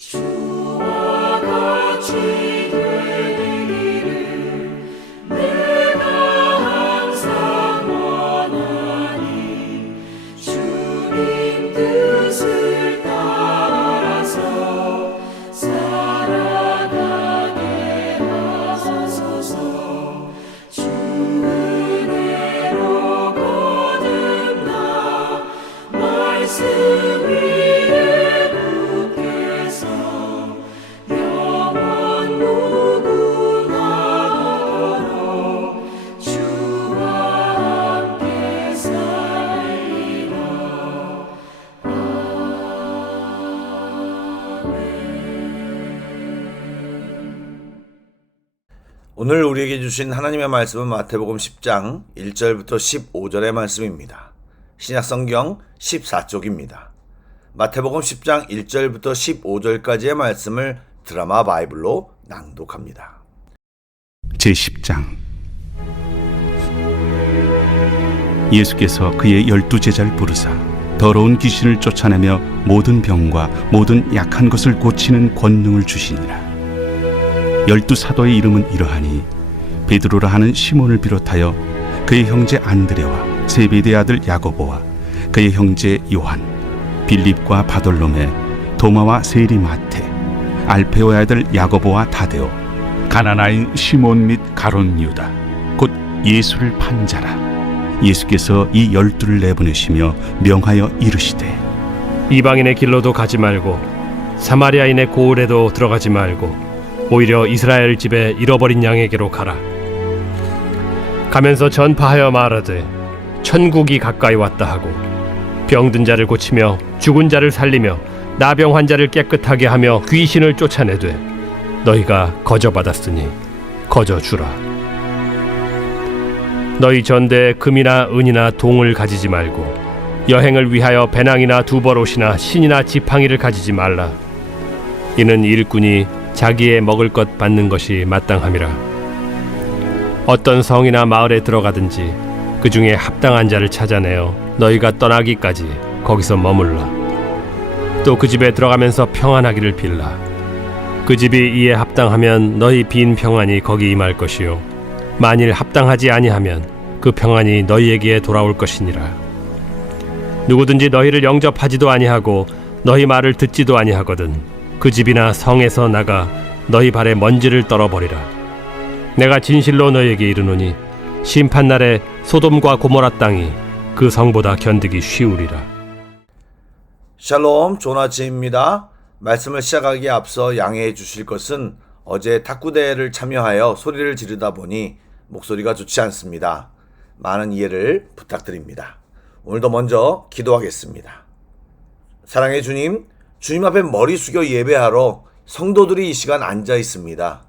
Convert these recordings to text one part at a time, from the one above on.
주와 같이 되기를 내가 항상 원하니 주님 뜻을 따라서 살아가게 하소서. 주 은혜로 거듭나 말씀 위에 굳게서 영원 무궁하도록 주와 함께 살리라. 오늘 우리에게 주신 하나님의 말씀은 마태복음 10장 1절부터 15절의 말씀입니다. 신약성경 14쪽입니다. 마태복음 10장 1절부터 15절까지의 말씀을 드라마 바이블로 낭독합니다. 제10장. 예수께서 그의 12제자를 부르사 더러운 귀신을 쫓아내며 모든 병과 모든 약한 것을 고치는 권능을 주시니라. 12사도의 이름은 이러하니 베드로라 하는 시몬을 비롯하여 그의 형제 안드레와 세베대의 아들 야고보와 그의 형제 요한, 빌립과 바돌로메, 도마와 세리 마테, 알페오의 아들 야고보와 다데오, 가나나인 시몬 및 가론 유다, 곧 예수를 판 자라. 예수께서 이 12를 내보내시며 명하여 이르시되 이방인의 길로도 가지 말고 사마리아인의 고을에도 들어가지 말고 오히려 이스라엘 집에 잃어버린 양에게로 가라. 가면서 전파하여 말하되 천국이 가까이 왔다 하고 병든 자를 고치며 죽은 자를 살리며 나병 환자를 깨끗하게 하며 귀신을 쫓아내되 너희가 거저받았으니 거저주라. 너희 전대에 금이나 은이나 동을 가지지 말고 여행을 위하여 배낭이나 두벌옷이나 신이나 지팡이를 가지지 말라. 이는 일꾼이 자기의 먹을 것 받는 것이 마땅함이라. 어떤 성이나 마을에 들어가든지 그 중에 합당한 자를 찾아내어 너희가 떠나기까지 거기서 머물라. 또 그 집에 들어가면서 평안하기를 빌라. 그 집이 이에 합당하면 너희 빈 평안이 거기 임할 것이요 만일 합당하지 아니하면 그 평안이 너희에게 돌아올 것이니라. 누구든지 너희를 영접하지도 아니하고 너희 말을 듣지도 아니하거든 그 집이나 성에서 나가 너희 발에 먼지를 떨어버리라. 내가 진실로 너희에게 이르노니 심판날에 소돔과 고모라 땅이 그 성보다 견디기 쉬우리라. 샬롬, 조나치입니다. 말씀을 시작하기에 앞서 양해해 주실 것은 어제 탁구대회를 참여하여 소리를 지르다 보니 목소리가 좋지 않습니다. 많은 이해를 부탁드립니다. 오늘도 먼저 기도하겠습니다. 사랑의 주님, 주님 앞에 머리 숙여 예배하러 성도들이 이 시간 앉아 있습니다.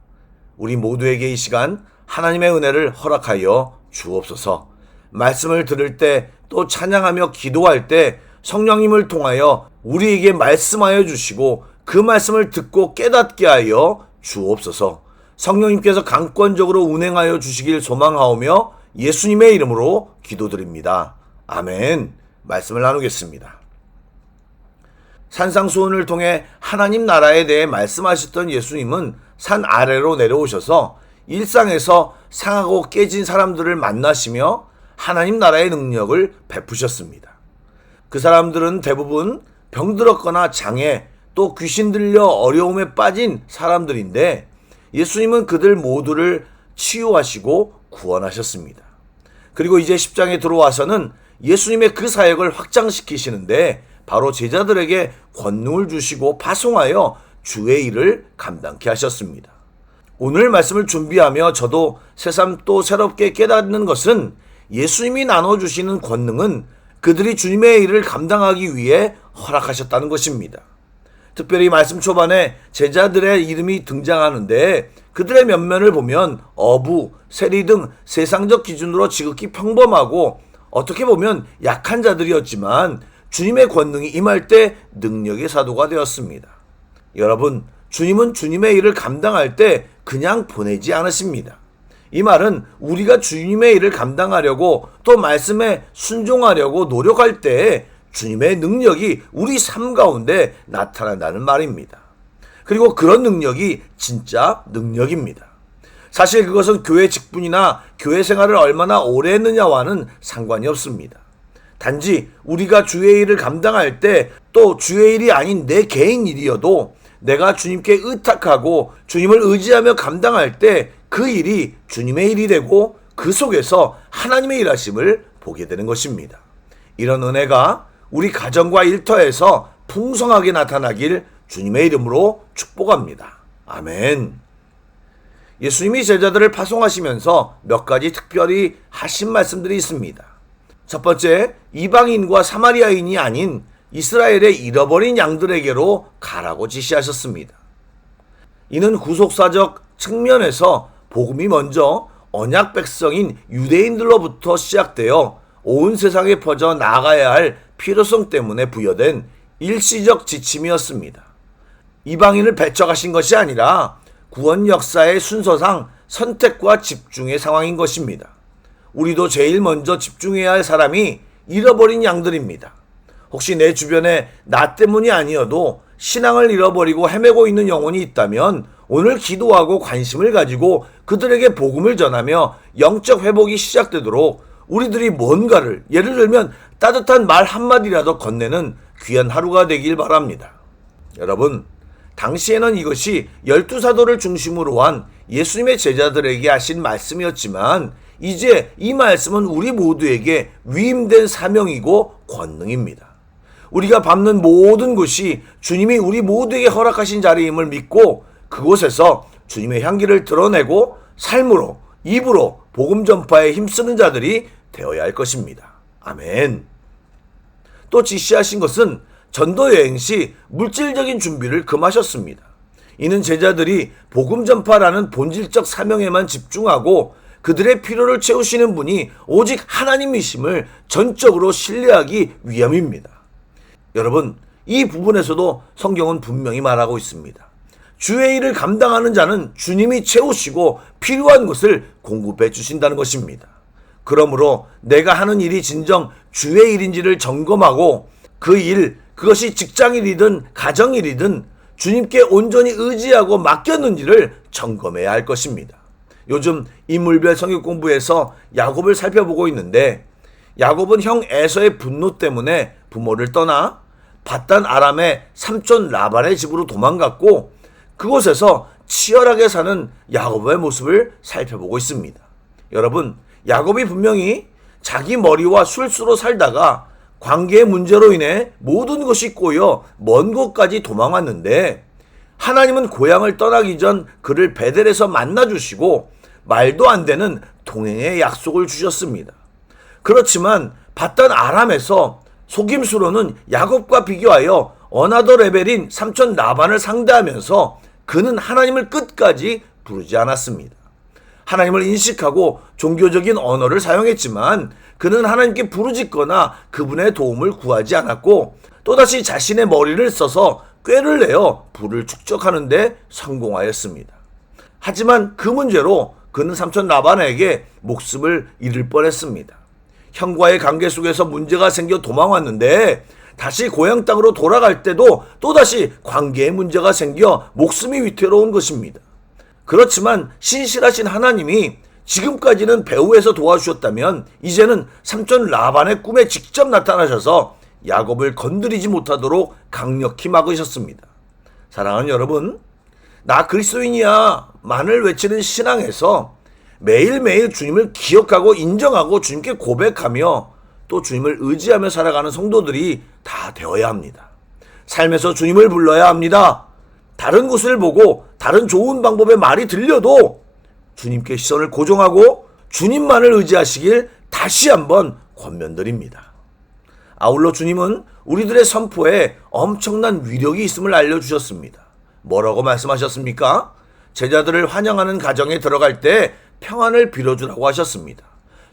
우리 모두에게 이 시간 하나님의 은혜를 허락하여 주옵소서. 말씀을 들을 때 또 찬양하며 기도할 때 성령님을 통하여 우리에게 말씀하여 주시고 그 말씀을 듣고 깨닫게 하여 주옵소서. 성령님께서 강권적으로 운행하여 주시길 소망하오며 예수님의 이름으로 기도드립니다. 아멘. 말씀을 나누겠습니다. 산상수훈을 통해 하나님 나라에 대해 말씀하셨던 예수님은 산 아래로 내려오셔서 일상에서 상하고 깨진 사람들을 만나시며 하나님 나라의 능력을 베푸셨습니다. 그 사람들은 대부분 병들었거나 장애, 또 귀신 들려 어려움에 빠진 사람들인데 예수님은 그들 모두를 치유하시고 구원하셨습니다. 그리고 이제 10장에 들어와서는 예수님의 그 사역을 확장시키시는데 바로 제자들에게 권능을 주시고 파송하여 주의 일을 감당케 하셨습니다. 오늘 말씀을 준비하며 저도 새삼 또 새롭게 깨닫는 것은 예수님이 나눠주시는 권능은 그들이 주님의 일을 감당하기 위해 허락하셨다는 것입니다. 특별히 말씀 초반에 제자들의 이름이 등장하는데 그들의 면면을 보면 어부, 세리 등 세상적 기준으로 지극히 평범하고 어떻게 보면 약한 자들이었지만 주님의 권능이 임할 때 능력의 사도가 되었습니다. 여러분, 주님은 주님의 일을 감당할 때 그냥 보내지 않으십니다. 이 말은 우리가 주님의 일을 감당하려고 또 말씀에 순종하려고 노력할 때 주님의 능력이 우리 삶 가운데 나타난다는 말입니다. 그리고 그런 능력이 진짜 능력입니다. 사실 그것은 교회 직분이나 교회 생활을 얼마나 오래 했느냐와는 상관이 없습니다. 단지 우리가 주의 일을 감당할 때 또 주의 일이 아닌 내 개인 일이어도 내가 주님께 의탁하고 주님을 의지하며 감당할 때 그 일이 주님의 일이 되고 그 속에서 하나님의 일하심을 보게 되는 것입니다. 이런 은혜가 우리 가정과 일터에서 풍성하게 나타나길 주님의 이름으로 축복합니다. 아멘. 예수님이 제자들을 파송하시면서 몇 가지 특별히 하신 말씀들이 있습니다. 첫 번째, 이방인과 사마리아인이 아닌 이스라엘의 잃어버린 양들에게로 가라고 지시하셨습니다. 이는 구속사적 측면에서 복음이 먼저 언약 백성인 유대인들로부터 시작되어 온 세상에 퍼져 나가야 할 필요성 때문에 부여된 일시적 지침이었습니다. 이방인을 배척하신 것이 아니라 구원 역사의 순서상 선택과 집중의 상황인 것입니다. 우리도 제일 먼저 집중해야 할 사람이 잃어버린 양들입니다. 혹시 내 주변에 나 때문이 아니어도 신앙을 잃어버리고 헤매고 있는 영혼이 있다면 오늘 기도하고 관심을 가지고 그들에게 복음을 전하며 영적 회복이 시작되도록 우리들이 뭔가를, 예를 들면 따뜻한 말 한마디라도 건네는 귀한 하루가 되길 바랍니다. 여러분, 당시에는 이것이 12사도를 중심으로 한 예수님의 제자들에게 하신 말씀이었지만 이제 이 말씀은 우리 모두에게 위임된 사명이고 권능입니다. 우리가 밟는 모든 곳이 주님이 우리 모두에게 허락하신 자리임을 믿고 그곳에서 주님의 향기를 드러내고 삶으로, 입으로 복음 전파에 힘쓰는 자들이 되어야 할 것입니다. 아멘. 또 지시하신 것은 전도 여행 시 물질적인 준비를 금하셨습니다. 이는 제자들이 복음 전파라는 본질적 사명에만 집중하고 그들의 필요를 채우시는 분이 오직 하나님이심을 전적으로 신뢰하기 위함입니다. 여러분, 이 부분에서도 성경은 분명히 말하고 있습니다. 주의 일을 감당하는 자는 주님이 채우시고 필요한 것을 공급해 주신다는 것입니다. 그러므로 내가 하는 일이 진정 주의 일인지를 점검하고 그 일, 그것이 직장일이든 가정일이든 주님께 온전히 의지하고 맡겼는지를 점검해야 할 것입니다. 요즘 인물별 성경 공부에서 야곱을 살펴보고 있는데 야곱은 형 에서의 분노 때문에 부모를 떠나 밧단 아람의 삼촌 라반의 집으로 도망갔고 그곳에서 치열하게 사는 야곱의 모습을 살펴보고 있습니다. 여러분, 야곱이 분명히 자기 머리와 술수로 살다가 관계의 문제로 인해 모든 것이 꼬여 먼 곳까지 도망왔는데 하나님은 고향을 떠나기 전 그를 베델에서 만나주시고 말도 안 되는 동행의 약속을 주셨습니다. 그렇지만 밧단 아람에서 속임수로는 야곱과 비교하여 어나더 레벨인 삼촌 라반을 상대하면서 그는 하나님을 끝까지 부르지 않았습니다. 하나님을 인식하고 종교적인 언어를 사용했지만 그는 하나님께 부르짖거나 그분의 도움을 구하지 않았고 또다시 자신의 머리를 써서 꾀를 내어 부를 축적하는 데 성공하였습니다. 하지만 그 문제로 그는 삼촌 라반에게 목숨을 잃을 뻔했습니다. 형과의 관계 속에서 문제가 생겨 도망왔는데 다시 고향 땅으로 돌아갈 때도 또다시 관계에 문제가 생겨 목숨이 위태로운 것입니다. 그렇지만 신실하신 하나님이 지금까지는 배후에서 도와주셨다면 이제는 삼촌 라반의 꿈에 직접 나타나셔서 야곱을 건드리지 못하도록 강력히 막으셨습니다. 사랑하는 여러분, 나 그리스도인이야 만을 외치는 신앙에서 매일매일 주님을 기억하고 인정하고 주님께 고백하며 또 주님을 의지하며 살아가는 성도들이 다 되어야 합니다. 삶에서 주님을 불러야 합니다. 다른 곳을 보고 다른 좋은 방법의 말이 들려도 주님께 시선을 고정하고 주님만을 의지하시길 다시 한번 권면드립니다. 아울러 주님은 우리들의 선포에 엄청난 위력이 있음을 알려주셨습니다. 뭐라고 말씀하셨습니까? 제자들을 환영하는 가정에 들어갈 때 평안을 빌어주라고 하셨습니다.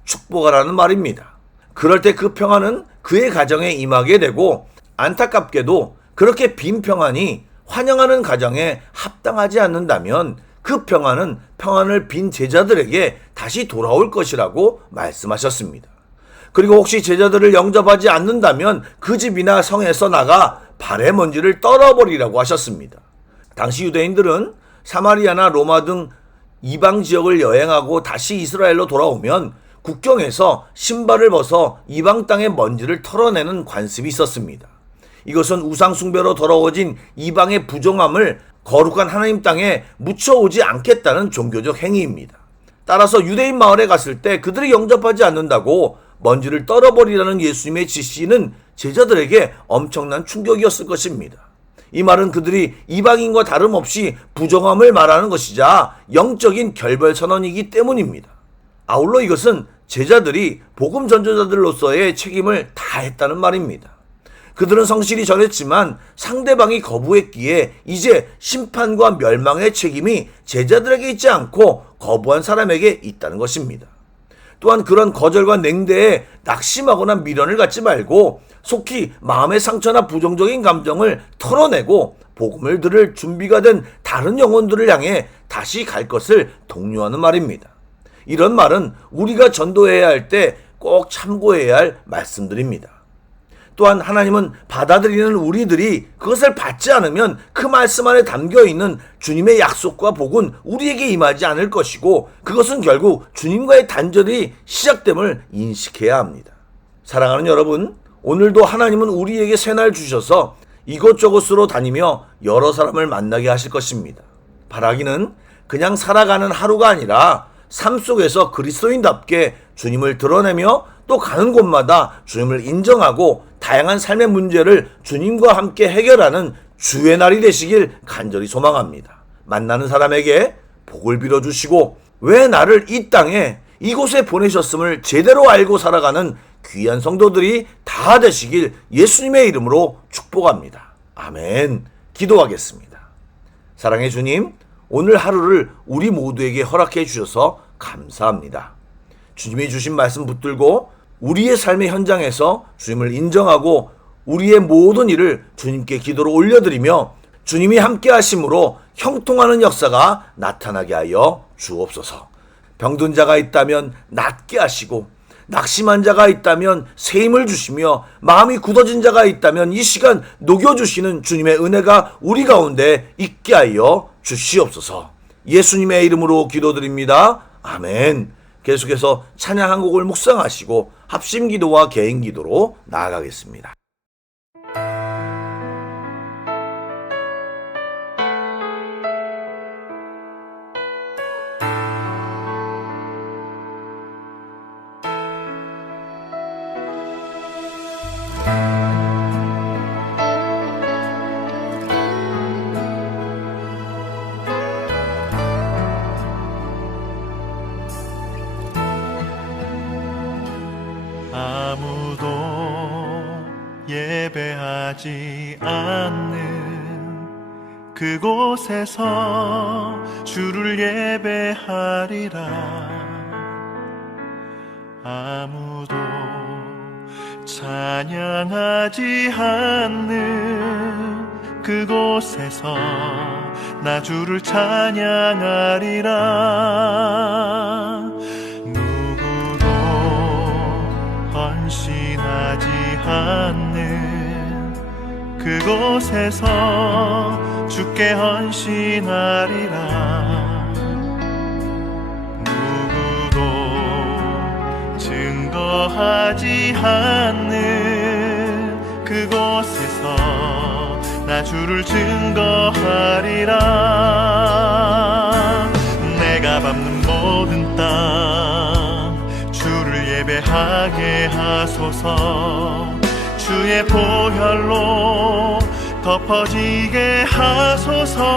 축복하라는 말입니다. 그럴 때 그 평안은 그의 가정에 임하게 되고 안타깝게도 그렇게 빈 평안이 환영하는 가정에 합당하지 않는다면 그 평안은 평안을 빈 제자들에게 다시 돌아올 것이라고 말씀하셨습니다. 그리고 혹시 제자들을 영접하지 않는다면 그 집이나 성에서 나가 발의 먼지를 떨어버리라고 하셨습니다. 당시 유대인들은 사마리아나 로마 등 이방 지역을 여행하고 다시 이스라엘로 돌아오면 국경에서 신발을 벗어 이방 땅의 먼지를 털어내는 관습이 있었습니다. 이것은 우상 숭배로 더러워진 이방의 부정함을 거룩한 하나님 땅에 묻혀오지 않겠다는 종교적 행위입니다. 따라서 유대인 마을에 갔을 때 그들이 영접하지 않는다고 먼지를 떨어버리라는 예수님의 지시는 제자들에게 엄청난 충격이었을 것입니다. 이 말은 그들이 이방인과 다름없이 부정함을 말하는 것이자 영적인 결별선언이기 때문입니다. 아울러 이것은 제자들이 복음 전도자들로서의 책임을 다했다는 말입니다. 그들은 성실히 전했지만 상대방이 거부했기에 이제 심판과 멸망의 책임이 제자들에게 있지 않고 거부한 사람에게 있다는 것입니다. 또한 그런 거절과 냉대에 낙심하거나 미련을 갖지 말고 속히 마음의 상처나 부정적인 감정을 털어내고 복음을 들을 준비가 된 다른 영혼들을 향해 다시 갈 것을 독려하는 말입니다. 이런 말은 우리가 전도해야 할 때 꼭 참고해야 할 말씀들입니다. 또한 하나님은 받아들이는 우리들이 그것을 받지 않으면 그 말씀 안에 담겨있는 주님의 약속과 복은 우리에게 임하지 않을 것이고 그것은 결국 주님과의 단절이 시작됨을 인식해야 합니다. 사랑하는 여러분, 오늘도 하나님은 우리에게 새날 주셔서 이곳저곳으로 다니며 여러 사람을 만나게 하실 것입니다. 바라기는 그냥 살아가는 하루가 아니라 삶 속에서 그리스도인답게 주님을 드러내며 또 가는 곳마다 주님을 인정하고 다양한 삶의 문제를 주님과 함께 해결하는 주의 날이 되시길 간절히 소망합니다. 만나는 사람에게 복을 빌어주시고 왜 나를 이 땅에 이곳에 보내셨음을 제대로 알고 살아가는 귀한 성도들이 다 되시길 예수님의 이름으로 축복합니다. 아멘. 기도하겠습니다. 사랑의 주님, 오늘 하루를 우리 모두에게 허락해 주셔서 감사합니다. 주님이 주신 말씀 붙들고 우리의 삶의 현장에서 주님을 인정하고 우리의 모든 일을 주님께 기도로 올려드리며 주님이 함께 하심으로 형통하는 역사가 나타나게 하여 주옵소서. 병든 자가 있다면 낫게 하시고 낙심한 자가 있다면 새 힘을 주시며 마음이 굳어진 자가 있다면 이 시간 녹여주시는 주님의 은혜가 우리 가운데 있게 하여 주시옵소서. 예수님의 이름으로 기도드립니다. 아멘. 계속해서 찬양 한 곡을 묵상하시고 합심 기도와 개인 기도로 나아가겠습니다. 아무도 예배하지 않는 그곳에서 주를 예배하리라. 아무도 찬양하지 않는 그곳에서 나 주를 찬양하리라. 헌신하지 않는 그곳에서 주께 헌신하리라. 누구도 증거하지 않는 그곳에서 나 주를 증거하리라. 내가 밟는 모든 땅 주를 예배하게 하소서. 주의 보혈로 덮어지게 하소서.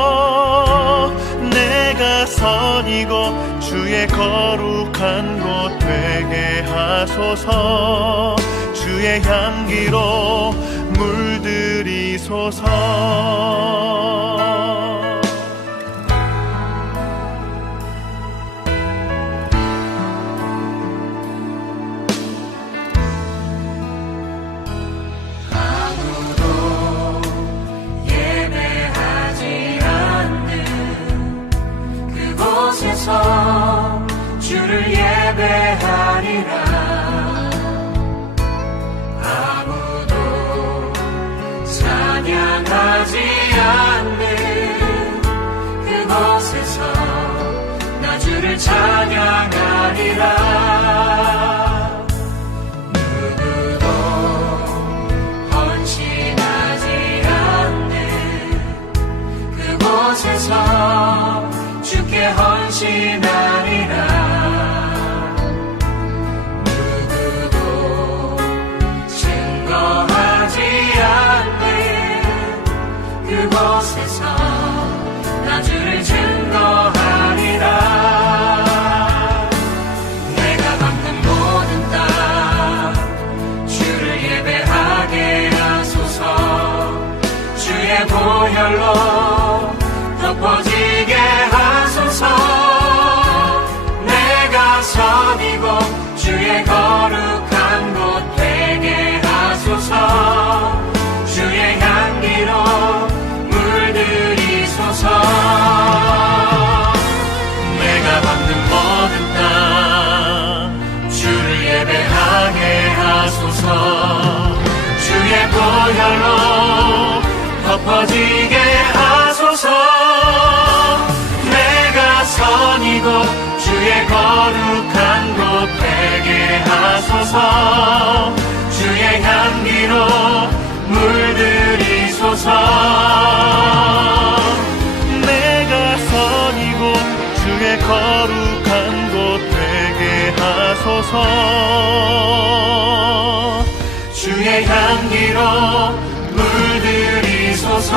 내가 선이고 주의 거룩한 곳 되게 하소서. 주의 향기로 물들이소서. 주를 예배하리라. 아무도 찬양하지 않는 주를 찬양하리라. 누구도 헌신하지 않는 그곳에서 주께 헌신하리라. 누구도 증거하지 않는 그곳에서 나 주를 증거하리라. 내가 밟는 모든 땅 주를 예배하게 하소서. 주의 보혈로 덮어지게 하소서. 내가 선 이곳 주의 거룩한 곳 되게 하소서. 주의 향기로 물들이소서. 내가 밟는 모든 땅 주를 예배하게 하소서. 주의 보혈로 덮어지게 하소서. 내가 선 이곳 주의 거룩한 곳 되게 하소서. 주의 향기로 물들이소서. 내가 선 이곳 주의 거룩한 곳 되게 하소서. 주의 향기로 물들이소서.